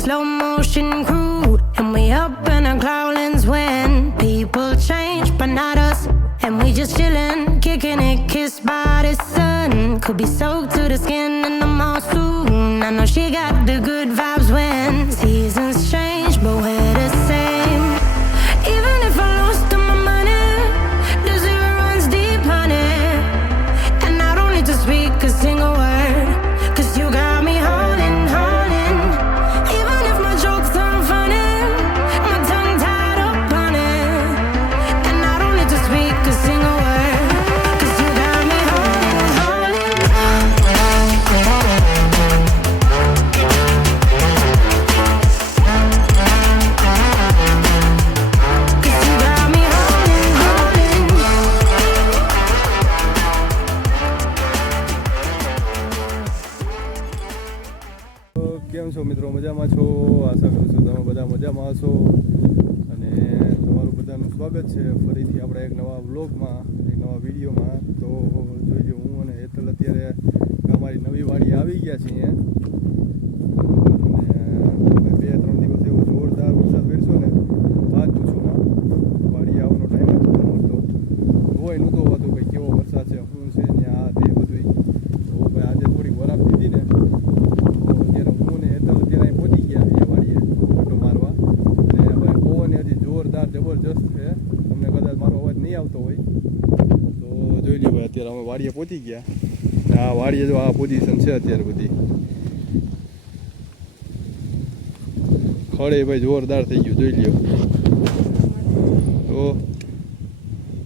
slow motion crew, and we up in our clouds when people change, but not us. And we just chillin', kicking it, kissed by the sun. Could be soaked to the skin in the mall soon. I know she got the good vibes મજામાં છો? આશા કરું છું તમે બધા મજામાં હશો. અને તમારું બધાનું સ્વાગત છે ફરીથી આપણે એક નવા વ્લોગમાં, એક નવા વિડીયોમાં. તો જોઈજો હું અને હેતલ અત્યારે અમારી નવી વાડી આવી ગયા છીએ અને બે ત્રણ દિવસ એવો જોરદાર વરસાદ વેરશો ને વાત પૂછો માં વાડી આવવાનો ટાઈમ હતો ન મળતો જોવાય નહોતો હોતું ભાઈ કેવો વરસાદ છે શું છે ને આ તે બધું તો ભાઈ આજે થોડીક વરાપ દીધી ને તો અત્યારે હું ને હેતલ અત્યારે અહીં પહોંચી ગયા અહીંયા વાડીએ ફોટો મારવા અને ભાઈ પવન હજી જોરદાર જબરજસ્ત છે તમને કદાચ મારો અવાજ નહીં આવતો હોય તો જોઈ લ્યો ભાઈ અત્યારે અમે વાડીએ પહોંચી ગયા. આ વાડીએ જો આ પોઝિશન છે અત્યારે બધી. ખડે ભાઈ જોરદાર થઈ ગયું, જોઈ લ્યો. તો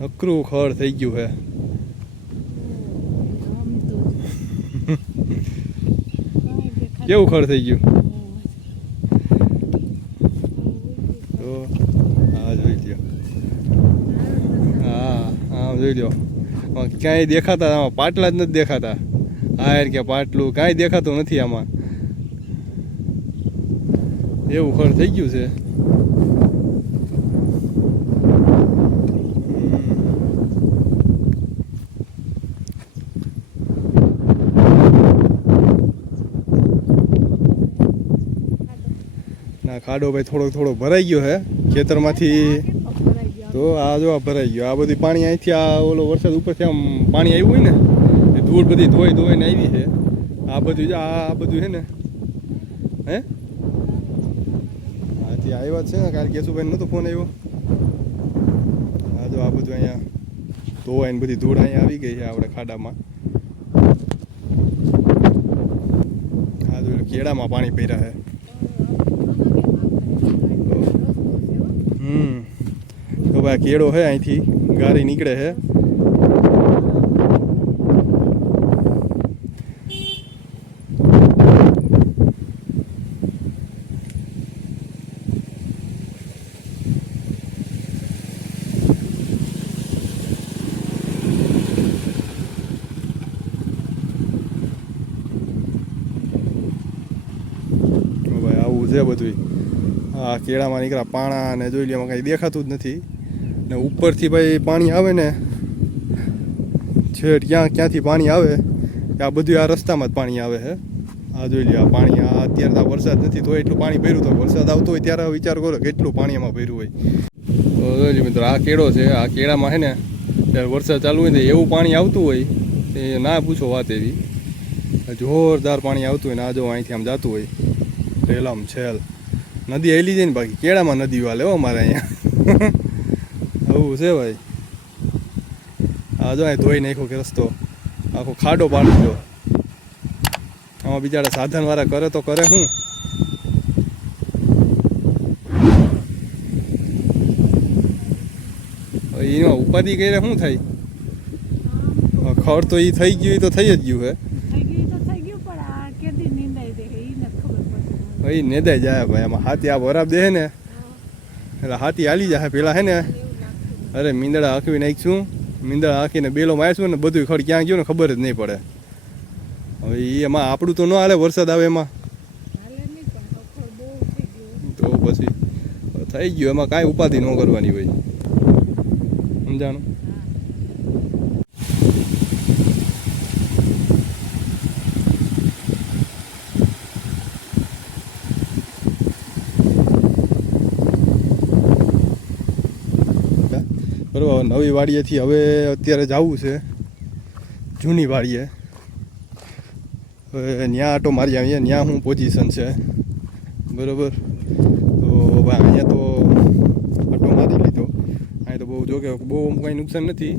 નકરું ખડ થઈ ગયું હે. કેવું ખડ થઈ ગયું? તો હા જોઈ લ્યો. હા હા, જોઈ લ્યો. આમાં ક્યાંય દેખાતા આમાં? પાટલા જ નથી દેખાતા. હાયર કે પાટલું કાંઈ દેખાતું નથી આમાં. એવું ખર થઈ ગયું છે. ના ખાડો ભાઈ થોડોક થોડોક ભરાઈ ગયો હે ખેતરમાંથી તો આ જો આ ભરાઈ ગયો. આ બધી પાણી અહીંથી આ ઓલો વરસાદ ઉપરથી આમ પાણી આવ્યું હોય ને, એ ધૂળ બધી ધોઈ ધોઈને આવી છે. આ બધું આ આ બધું છે ને, હે? હા ત્યાં આવ્યા છે ને, કાલે કેશુભાઈ નહોતો ફોન આવ્યો. હા જો આ બધું અહીંયા ધોવાઈને બધી ધૂળ અહીંયા આવી ગઈ છે આપણે ખાડામાં. હા જો કેળામાં પાણી પહેર્યા છે. આ કેળો છે અહીંથી, ગાડી નીકળે છે છે બધું આ કેળામાં નીકળ્યા પાણા અને જોઈ લે એમાં કાંઈ દેખાતું જ નથી. ને ઉપરથી ભાઈ પાણી આવે ને છે ક્યાં ક્યાંથી પાણી આવે આ બધું આ રસ્તામાં જ પાણી આવે છે આ જોઈ લે આ પાણી આ અત્યારે આ વરસાદ નથી તો એટલું પાણી ભર્યું તો વરસાદ આવતો હોય ત્યારે વિચાર કરો કેટલું પાણી એમાં ભર્યું હોય. તો જોઈ મિત્રો, આ કેળો છે, આ કેળામાં છે ને ત્યારે વરસાદ ચાલુ હોય ને એવું પાણી આવતું હોય એ ના પૂછો વાત એવી. જોરદાર પાણી આવતું હોય ને, આ જો અહીંથી આમ જતું હોય. રેલામ છેલ. નદી હેલી જાય ને બાકી, કેળામાં નદી વાલે હો અમારે અહીંયા. આવું છે ભાઈ. આ જો ધોઈ નાખ્યો કે રસ્તો. આખો ખાડો પાડી દીધો આમાં બિચારા સાધન વાળા કરે તો કરે શું એમાં ઉપાધિ કરે શું થાય? ખડ તો એ થઈ ગયું એ તો થઈ જ ગયું હે. દે ભાઈ નેદાઈ જાય ભાઈ આમાં હાથી આ બરાબર દે હે ને. એટલે હાથી હાલી જાય પેલા હે ને. અરે મીંદડા હાંકવી નાખીશું. મીંદડા હાંકીને બેલો મારશું ને બધું ખડ ક્યાં ગયું ને ખબર જ નહીં પડે. હવે એ એમાં આપણું તો ન હાલે, વરસાદ આવે એમાં. તો પછી, થઈ ગયું, એમાં કાંઈ ઉપાધિ ન કરવાની હોય. સમજાણું બરાબર નવી વાડીએથી હવે અત્યારે જવું છે. જૂની વાડીએ. હવે ત્યાં આટો મારી આવીએ ત્યાં શું પોઝિશન છે. બરાબર? તો ભાઈ અહીંયા તો આટો મારી લીધો. અહીંયા તો બહુ, જો કે બહુ કંઈ નુકસાન નથી.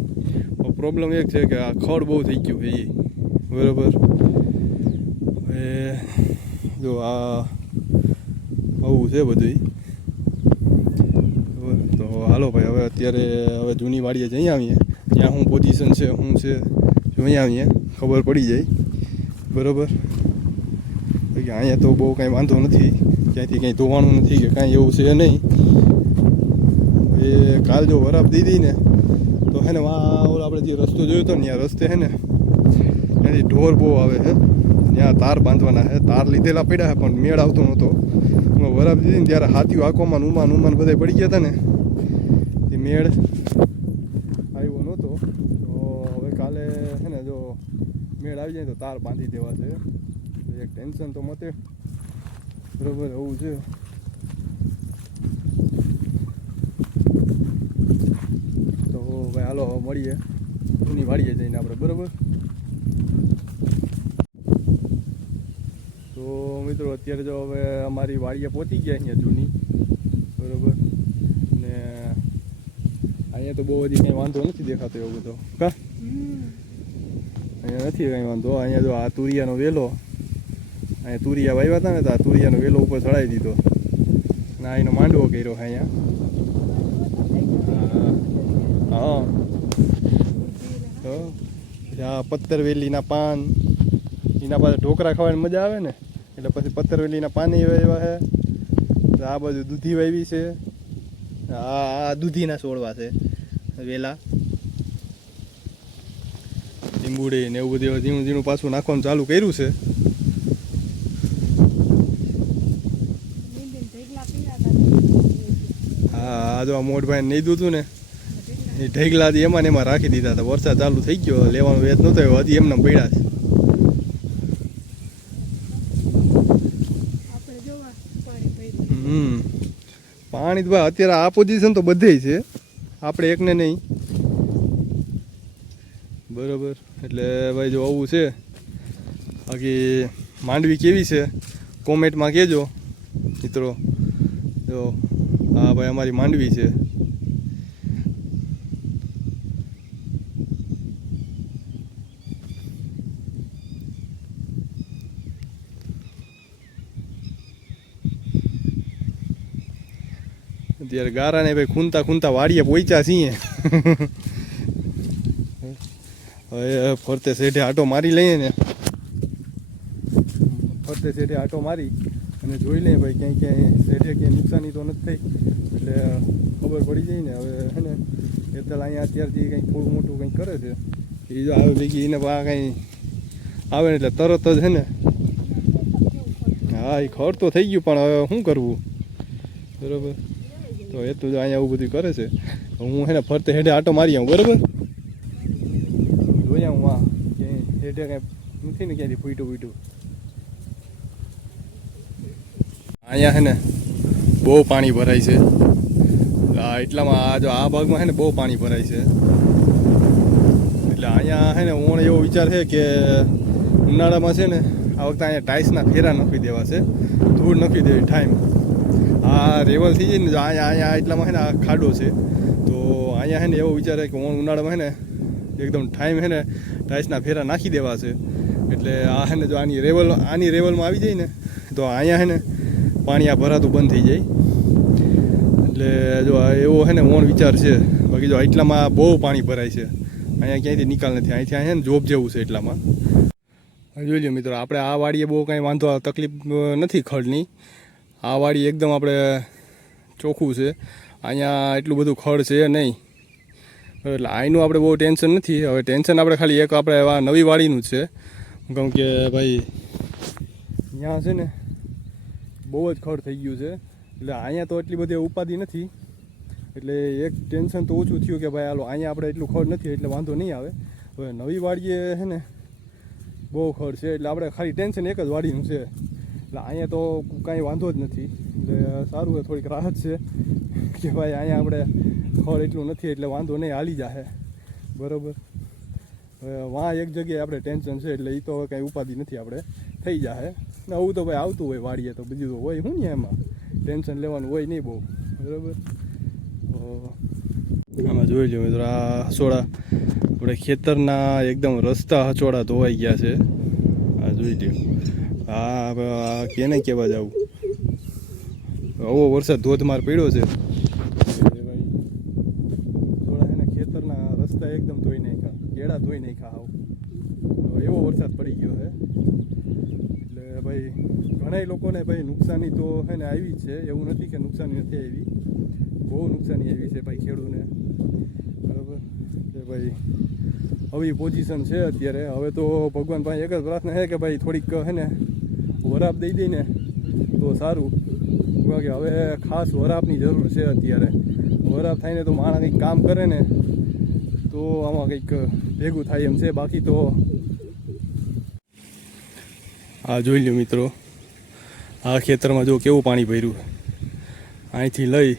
પ્રોબ્લેમ એક છે કે આ ખડ બહુ થઈ ગયું એ બરાબર? હવે જો આ આવું છે બધું હાલો ભાઈ, હવે અત્યારે હવે જૂની વાડીએ જઈ આવીએ. ત્યાં શું પોઝિશન છે, શું છે, જોઈ આવીએ. ખબર પડી જાય. બરાબર? બાકી અહીંયા તો બહુ કાંઈ વાંધો નથી. ક્યાંયથી કંઈ ધોવાનું નથી કે કાંઈ એવું છે નહીં. એ કાલ જો વરાપ દીધી ને, તો હે ને ઓલો આપણે જે રસ્તો જોયો હતો ને, ત્યાં રસ્તે હે ને, ત્યાંથી ઢોર બહુ આવે છે. ત્યાં તાર બાંધવાના છે. તાર લીધેલા પડ્યા છે, પણ મેળ આવતો નહોતો. વરાપ દીધી ને, ત્યારે હાથીઓ આંખોમાં ઉમાન ઉમાન બધા પડી ગયા હતા ને મેળ આવ્યો નહોતો. તો હવે કાલે છે ને જો મેળ આવી જાય તો તાર બાંધી દેવા છે. એક ટેન્શન તો મતે. બરોબર એવું છે. તો ભાઈ હાલો મળીએ. જૂની વાડીએ જઈને આપણે, બરોબર? તો મિત્રો, અત્યારે જો હવે અમારી વાડીએ પહોંચી ગયા અહીંયા જૂની. બરોબર? ને અહીંયા તો બહુ બધી કંઈ વાંધો નથી દેખાતો એવો બધો. કા? અહીંયા નથી કંઈ વાંધો. અહીંયા જો આ તુરિયાનો વેલો. અહીંયા તુરિયા વાવ્યા હતા ને, તો આ તુરિયાનો વેલો ઉપર ચડાવી દીધો. ને અહીંનો માંડવો કર્યો અહીંયા. હા. તો પાન. એના પાસે ઢોકરા ખાવાની મજા આવે ને? એટલે પછી પત્તરવેલીના પાન એ વાવ્યા છે આ બાજુ દૂધી વાવી છે. આ દૂધીના છોડવા છે વેલા. લીંબુડી ને એવું બધું ઝીણું ઝીણું પાછું નાખવાનું ચાલુ કર્યું છે. હા જો આ મોટભાઈ નહીં દૂધું ને એ ઢેગલાથી એમાં ને એમાં રાખી દીધા હતા. વરસાદ ચાલુ થઈ ગયો લેવાનો વેત નહોતો હજી એમને પડ્યા છે આપણે જોવા પાણી ભર્યું. હમ પાણી તો ભાઈ અત્યારે આ પોઝિશન તો બધે છે. આપણે એકને નહીં. બરાબર. એટલે ભાઈ જો આવું છે. બાકી માંડવી કેવી છે? કોમેન્ટમાં કહેજો. મિત્રો. જો, હા ભાઈ, અમારી માંડવી છે. અત્યારે ગારાને ભાઈ ખૂનતા ખૂંતા વાડીએ પહોંચ્યા છીએ. હવે ફરતે શેઠે આટો મારી લઈએ ને. ફરતે શેઠે આટો મારી અને જોઈ લઈએ ભાઈ ક્યાંય ક્યાંય શેઠે ક્યાંય નુકસાની તો નથી થઈ. એટલે ખબર પડી જાય ને. હવે હે ને એટલે અહીંયા અત્યારથી કંઈક થોડું મોટું કંઈક કરે છે. એ જો આવે ભેગી, એને આ કંઈ આવે ને એટલે તરત જ હે ને. હા, એ ખર તો થઈ ગયું, પણ હવે શું કરવું? બરોબર. તો એ તો અહીંયા આવું બધું કરે છે. હું એને ફરતે હેડે આટો મારી આવું, બરોબર? જોઈ આવું આ હેઠે હેડે કાંઈ નથી ને ક્યાંથી ફૂટું ફૂટું અહીંયા હે ને બહુ પાણી ભરાય છે. એટલામાં આ જો આ ભાગમાં હે ને બહુ પાણી ભરાય છે. એટલે અહીંયા હે ને ઓણ એવો વિચાર છે કે ઉનાળામાં છે ને, આ વખતે અહીંયા ટાઇલ્સના ફેરા નાખી દેવા છે. ધૂળ નાખી દેવી ટાઈમ આ રેવલ થઈ જાય ને અહીંયા અહીંયા એટલામાં હે ને આ ખાડો છે. તો અહીંયા હે ને એવો વિચાર છે કે ઓણ ઉનાળામાં હે ને એકદમ ટાઈમ હે ને ટાઈસના ફેરા નાખી દેવા છે. એટલે આ હે ને જો આની રેવલ આની રેવલમાં આવી જાય ને તો અહીંયા હે ને પાણી આ ભરાતું બંધ થઈ જાય. એટલે જો એવો હે ને મોણ વિચાર છે. બાકી જો એટલામાં બહુ પાણી ભરાય છે. અહીંયા ક્યાંયથી નિકાલ નથી. અહીંથી અહીંયા ને જોબ જેવું છે એટલામાં. જોઈ લો મિત્રો, આપણે આ વાડીએ બહુ કાંઈ વાંધો તકલીફ નથી ખડની. આ વાડી એકદમ આપણે ચોખ્ખું છે. અહીંયા એટલું બધું ખડ છે નહીં. એટલે આઈનું આપણે બહુ ટેન્શન નથી. હવે ટેન્શન આપણે ખાલી એક આપણે આ નવી વાડીનું જ છે. કહું કે ભાઈ, અહીંયા છે ને બહુ જ ખડ થઈ ગયું છે. એટલે અહીંયા તો એટલી બધી ઉપાધિ નથી. એટલે એક ટેન્શન તો ઓછું થયું કે ભાઈ, હાલો, અહીંયા આપણે એટલું ખડ નથી, એટલે વાંધો નહીં આવે. હવે નવી વાડીએ છે ને બહુ ખડ છે. એટલે આપણે ખાલી ટેન્શન એક જ વાડીનું છે. એટલે અહીંયા તો કાંઈ વાંધો જ નથી. એટલે સારું છે થોડીક રાહત છે કે ભાઈ અહીંયા આપણે ફળ એટલું નથી, એટલે વાંધો નહીં, હાલી જાહે. બરાબર? વાં એક જગ્યાએ આપણે ટેન્શન છે, એટલે એ તો કાંઈ ઉપાધિ નથી આપણે. થઈ જાહે. ને આવું તો ભાઈ આવતું હોય વાડીએ તો, બીજું તો હોય શું ને એમાં? ટેન્શન લેવાનું હોય નહીં બહુ. બરાબર? આમાં જોઈ લો મિત્રો, આ હસોડા આપણે ખેતરના એકદમ રસ્તા હચોડા ધોવાઈ ગયા છે. આ જોઈ લ્યો. આ કેને કહેવા જવું? આવો વરસાદ ધોધમાર પડ્યો છે. થોડા એને ખેતરના રસ્તા એકદમ ધોઈ નાખ્યા, કેળા ધોઈ નાખ્યા આવ એવો વરસાદ પડી ગયો છે. એટલે ભાઈ ઘણા લોકોને ભાઈ નુકસાની તો હે ને આવી જ છે. એવું નથી કે નુકસાની નથી આવી. બહુ નુકસાની આવી છે ભાઈ ખેડૂને. બરાબર? કે ભાઈ, આવી પોઝિશન છે અત્યારે. હવે તો ભગવાન ભાઈ એક જ પ્રાર્થના છે કે ભાઈ થોડીક હે ને વરાપ દઈ દઈને તો સારું. કે હવે ખાસ વરાપની જરૂર છે અત્યારે. વરાપ થાય ને તો માણસ કંઈક કામ કરે ને તો આમાં કંઈક ભેગું થાય એમ છે. બાકી તો આ જોઈ લ્યો મિત્રો, આ ખેતરમાં જો કેવું પાણી ભર્યું. અહીંથી લઈ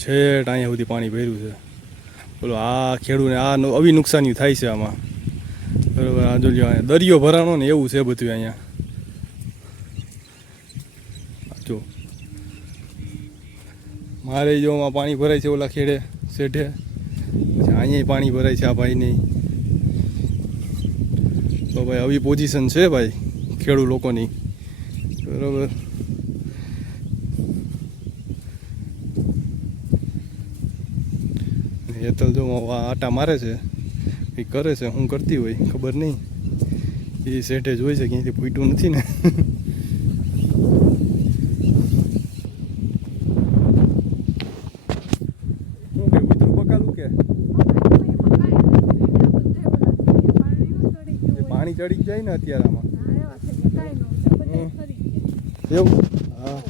છેટ અહીંયા સુધી પાણી ભર્યું છે. બોલો, આ ખેડૂને આ આવી નુકસાની થાય છે આમાં. બરાબર, આ જો દરિયો ભરાણો ને એવું છે બધું અહીંયા આ જો મારે જોમાં પાણી ભરાય છે ઓલા ખેડે શેઠે અહીંયા પાણી ભરાય છે આ ભાઈની. તો ભાઈ આવી પોઝિશન છે ભાઈ, ખેડૂત લોકોની. બરાબર. હેતલ જો આટા મારે છે, એ કરે છે, હું કરતી હોય, ખબર નહીં. એ શેઠે જોઈ છે, ક્યાંયથી ફૂટ્યું નથી ને શું કે ઉતરું બકાલું કે એ પાણી ચડી જાય ને અત્યારે આમાં. એવું હા.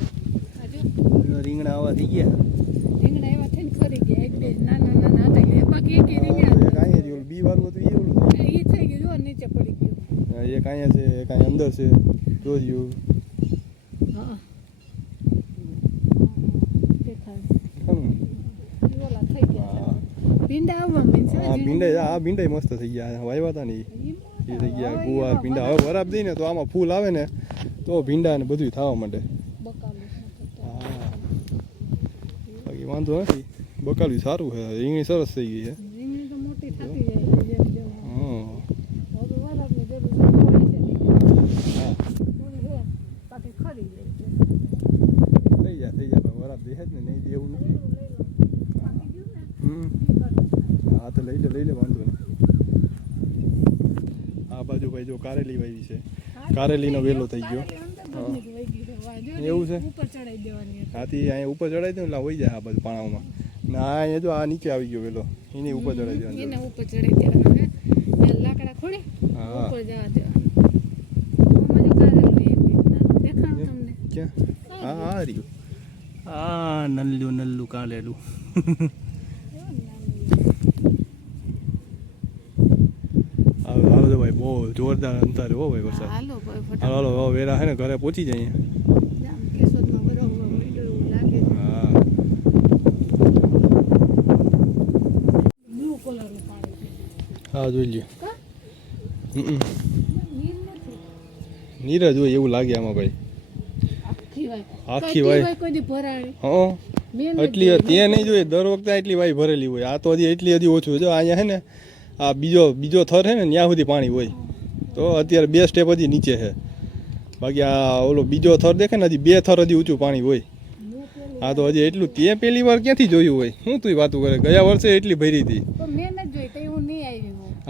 રીંગણા આવા થઈ ગયા? એક અહીંયા જ ઓલું બી વાળું હતું એ ઓલું. થઈ ગયું. હા, એક અહીંયા છે એક અહીંયા અંદર છે જોયું ભીંડા આવવા મીન્સ હા ભીંડા આ ભીંડા મસ્ત થઈ ગયા. વાવ્યા હતા ને એ થઈ ગયા. ગુવાર ભીંડા. હવે વરાપ દઈને તો આમાં ફૂલ આવે ને તો ભીંડા ને બધું થવા માંડે. બાકી વાંધો નથી. બકાલું સારું છે. રીંગણી સરસ થઈ ગઈ છે રીંગણી તો મોટી થતી જાય છે જેમ જેમ હા હવે વરાળની જરૂર છે થોડી છે રીંગણી. હા થોડી છે બાકી ખરી જાય છે થઈ જાય થઈ જાય પણ વરાપ દે જ ને નહીં દે એવું નથી પાકી ગયું ને હમ ઈ કરું. હા તો લઈ લે લઈ લે વાંધો નહીં આ બાજુ ભાઈ જો કારેલી વાવી છે. કારેલીનો વેલો થઈ ગયો. એવું છે? ઉપર ચડાઈ દેવાની હતી. હાથી અહીંયા ઉપર ચડાવી દઉં એટલે હોય જાય આ બધું પાણાઓમાં. ના આ અહીંયા જો આ નીચે આવી ગયો વેલો. એની ઉપર ચડાવી એને દેવાનું. ઉપર ચડાઈ દેવાના હે. લાકડા ખોડી હા. ઉપર જવા દેવાના. હા આ રહ્યું. આ નલ્લું નલ્લું કાલેલું. હાલો ભાઈ બહુ જોરદાર અંતર હો ભાઈ વરસાદ. હાલો હાલો હાલો વેરા હે ને ઘરે પહોંચી જાય છે. હા. છે. જોઈ લ્યો. નીરજ હોય એવું લાગે આમાં ભાઈ. આખી વાય. હા. એટલી. ત્યાં નહીં જોઈએ દર વખતે એટલી વાય ભરેલી હોય. આ તો હજી એટલી હજી ઓછું જો અહીંયા હે ને આ બીજો બીજો થર છે ને ત્યાં સુધી પાણી હોય. તો અત્યારે બે સ્ટેપ હજી નીચે છે. બાકી આ ઓલો બીજો થર દેખે ને હજી બે થર હજી ઊંચું પાણી હોય. હા આ તો હજી એટલું તે પહેલી વાર ક્યાંથી જોયું હોય? શું તું વાતું કરે. ગયા વર્ષે એટલી ભરી હતી. હું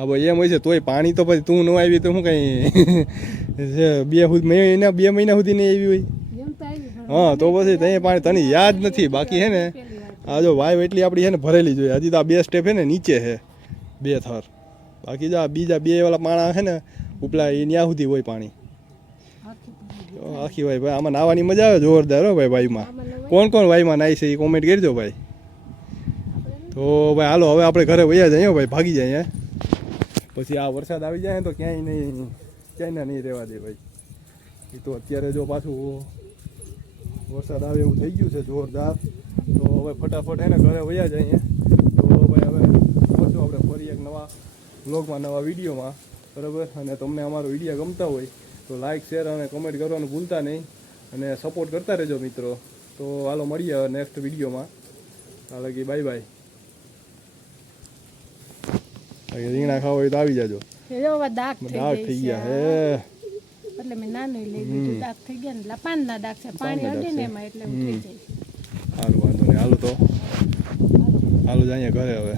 ભાઈ એમ હોય છે તોય પાણી તો પછી તું ન આવી તો હું કઈ બે મહિના બે મહિના સુધી નહીં આવી હોય. હા તો પછી તઈ પાણી તને યાદ નથી. બાકી હે ને આ જો વાય એટલી આપણી છે ને ભરેલી જોઈએ હજી તો આ બે સ્ટેપ છે ને નીચે છે. બે થર. બાકી જો બીજા બે વાળા પાણા છે ને, ઉપલા એ ન્યા સુધી હોય પાણી. આખી ભાઈ ભાઈ, આમાં નાવાની મજા આવે, જોરદાર હો ભાઈ ભાઈમાં કોણ કોણ વાયમાં નાય છે એ કોમેન્ટ કરજો ભાઈ. તો ભાઈ હાલો, હવે આપણે ઘરે વૈયા જઈએ ભાઈ, ભાગી જાય પછી આ વરસાદ આવી જાય તો ક્યાંય નહીં ક્યાંય નહીં રહેવા દે ભાઈ. એ તો અત્યારે જો પાછું વરસાદ આવે એવું થઈ ગયું છે, જોરદાર. તો હવે ફટાફટ એને ઘરે વયા જઈએ તો ભાઈ હવે પહોંચો આપણે ફરી એક નવા બ્લોગમાં નવા વિડીયોમાં બરાબર? અને તમને અમારો વીડિયો ગમતા હોય તો લાઇક શેર અને કમેન્ટ કરવાનું ભૂલતા નહીં. અને સપોર્ટ કરતા રહેજો મિત્રો. તો હાલો મળીએ નેક્સ્ટ વિડીયોમાં. હાલકી બાય બાય રીંગણા ખાવા હોય તો આવી જાજો. દાગ થઈ ગયા હે. એટલે મેં નાનું લઈ લીધું ડાક થઈ ગયા ને પાનના ડાક છે. પાણી અડે ને એમાં એટલે સારું વાંધો નહીં. હાલો તો. હાલો જ અહીંયા ઘરે હવે.